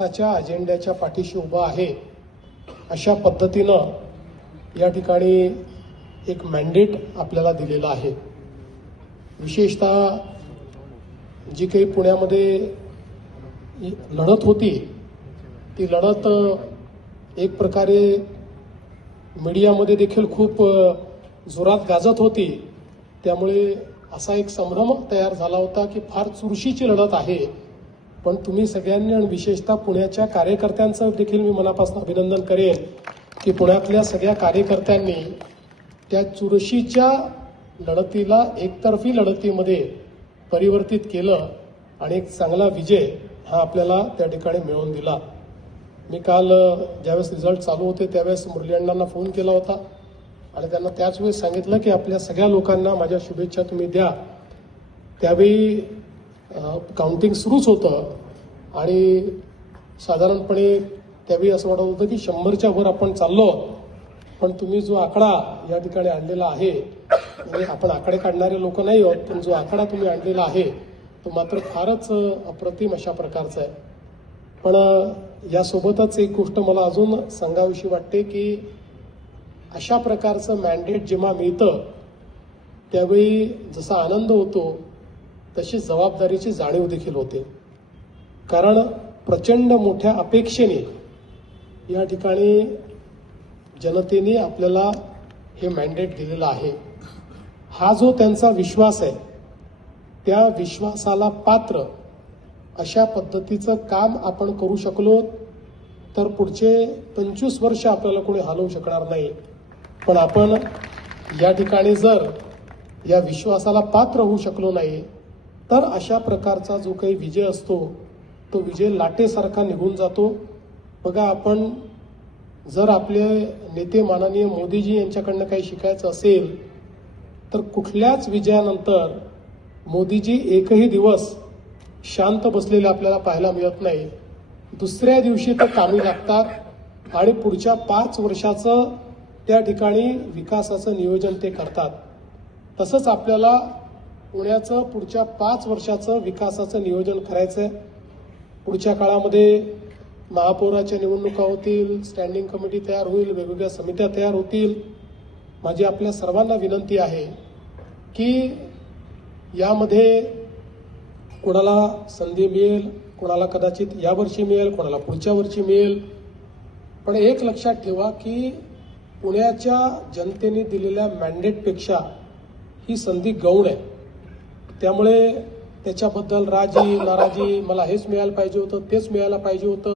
च्या अजेंड्याच्या पाठीशी उभा आहे अशा पद्धतीनं या ठिकाणी एक मॅन्डेट आपल्याला दिलेला आहे। विशेषतः जी काही पुण्यामध्ये लढत होती ती लढत एक प्रकारे मीडियामध्ये देखील खूप जोरात गाजत होती। त्यामुळे असा एक संभ्रम तयार झाला होता की फार चुरशीची लढत आहे। पण तुम्ही सगळ्यांनी आणि विशेषतः पुण्याच्या कार्यकर्त्यांचं देखील मी मनापासून अभिनंदन करेन की पुण्यातल्या सगळ्या कार्यकर्त्यांनी त्या चुरशीच्या लढतीला एकतर्फी लढतीमध्ये परिवर्तित केलं आणि एक चांगला विजय हा आपल्याला त्या ठिकाणी मिळवून दिला। मी काल ज्यावेळेस रिझल्ट चालू होते त्यावेळेस मुरली अण्णांना फोन केला होता आणि त्यांना त्याच वेळेस सांगितलं की आपल्या सगळ्या लोकांना माझ्या शुभेच्छा तुम्ही द्या। त्यावेळी काउंटिंग सुरूच होतं आणि साधारणपणे त्यावेळी असं वाटत होतं की 100च्या वर आपण चाललो। पण तुम्ही जो आकडा या ठिकाणी आणलेला आहे, म्हणजे आपण आकडे काढणारे लोक नाही आहोत, पण जो आकडा तुम्ही आणलेला आहे तो मात्र फारच अप्रतिम अशा प्रकारचा आहे। पण यासोबतच एक गोष्ट मला अजून सांगावीशी वाटते की अशा प्रकारचं मॅन्डेट जेव्हा मिळतं त्यावेळी जसा आनंद होतो तशी जबाबदारीची जाणीव देखील होते। कारण प्रचंड मोठ्या अपेक्षेने या ठिकाणी जनतेने आपल्याला हे मॅन्डेट दिलेलं आहे। हा जो त्यांचा विश्वास आहे त्या विश्वासाला पात्र अशा पद्धतीचं काम आपण करू शकलो तर पुढचे 25 वर्ष आपल्याला कोणी हलवू शकणार नाही। पण आपण या ठिकाणी जर या विश्वासाला पात्र होऊ शकलो नाही तर अशा प्रकारचा जो काही विजय असतो तो विजय लाटेसारखा निघून जातो। बघा, आपण जर आपले नेते माननीय मोदीजी यांच्याकडनं काही शिकायचं असेल तर कुठल्याच विजयानंतर मोदीजी एकही दिवस शांत बसलेले आपल्याला पाहायला मिळत नाही। दुसऱ्या दिवशी ते कामी लागतात आणि पुढच्या 5 वर्षाचं त्या ठिकाणी विकासाचं नियोजन ते करतात। तसंच आपल्याला पुण्याचं पुढच्या 5 वर्षाचं विकासाचं नियोजन करायचंय। पुढच्या काळामध्ये महापौराच्या निवडणुका होतील, स्टँडिंग कमिटी तयार होईल, वेगवेगळ्या समित्या तयार होतील। माझी आपल्या सर्वांना विनंती आहे की यामध्ये कोणाला संधी मिळेल, कोणाला कदाचित यावर्षी मिळेल, कोणाला पुढच्या वर्षी मिळेल, पण एक लक्षात ठेवा की पुण्याच्या जनतेने दिलेल्या मॅन्डेटपेक्षा ही संधी गौण आहे। त्यामुळे त्याच्याबद्दल राजी नाराजी, मला हेच मिळायला पाहिजे होतं, तेच मिळायला पाहिजे होतं,